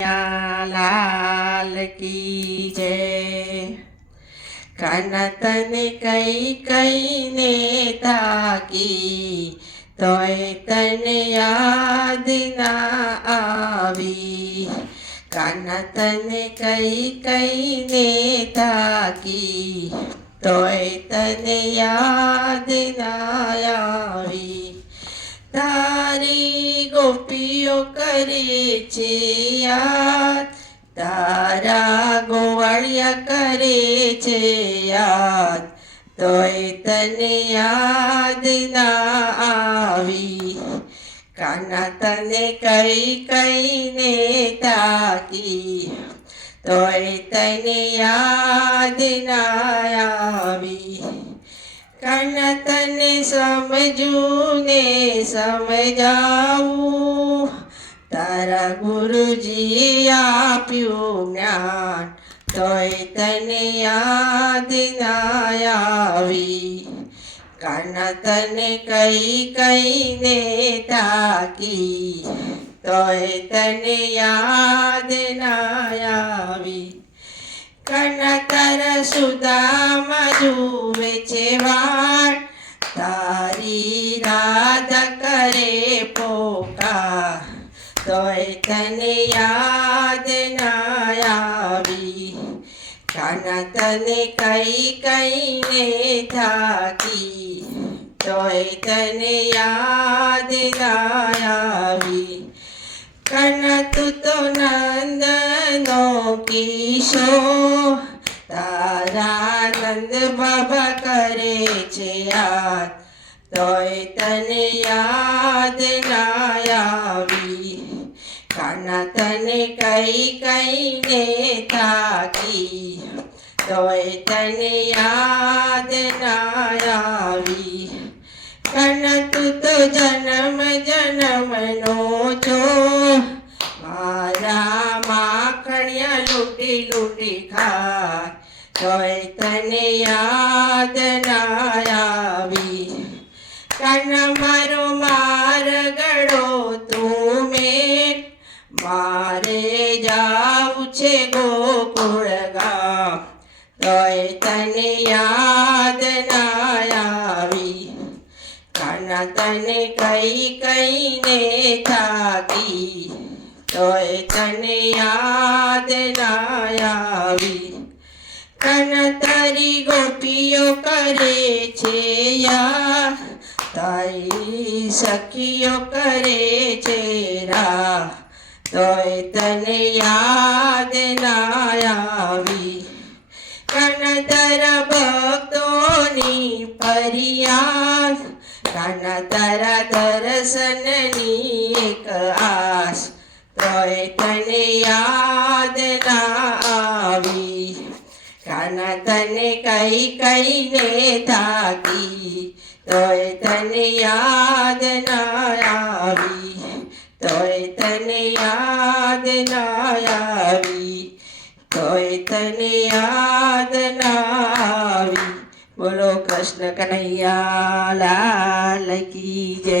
લાલ કી જય। કાના તને કઈ કઈને તાકી તોય તને યાદ ના આવી। કાના તને કઈ કઈને તાકી તોય તને યાદ ના આવી। તારી ગોપીઓ કરે છે યાદ, તારા ગોવાળિયા કરે છે યાદ, તોય તને યાદ ના આવી। કાના તને કઈ કઈને તાકી તોય તને યાદ ના આવી। કાના તને સમજું ને સમજાવું, તારા ગુરુજી આપ્યું જ્ઞાન, તોય તને યાદ ના આવી। કાના તને કઈ કઈને તાકી તોય તને યાદ ના આવી। કાના તારા સુદામા જુએ છે વાટ, તારી રાધા કરે પોકાર, તોય તને યાદ ના આવી। કાના તને કઈ કઈને થાકી તોય તને યાદ ના આવી। કાના તું તો નંદનો કિશોર, તારા નંદ બાબા કરે છે યાદ, તોય તને યાદ ના આવી। કાના તને કઈ કઈને થાકી તોય તને યાદ ના આવી। કાના તું તો જન્મ જન્મનો છો, મારા માખણિયા લૂંટી લૂંટી ખાય, તોય તને યાદ ના આવી। કાના મારો મારગડો તું મેં, મારે જાવું છે ગોકુળ ગામ, તોય તને યાદ ના આવી। કાના તને કઈ કઈને થાકી તોય તને યાદ ના આવી। કાના તારી ગોપીઓ કરે છે યાદ, તારી સખીઓ કરે છે રાહ, તોય તને યાદ ના આવી। કાના તારા ભક્તોની ફરિયાદ, કાના તારા દર્શનની એક આસ, તોય તને યાદ ના આવી। કાના તને કઈ કઈને થાકી તોય તને યાદ ના આવી, તોય તને યાદ ના આવી, તોય તને યાદ ના આવી। બોલો કૃષ્ણ કનૈયા લાલ કી જય।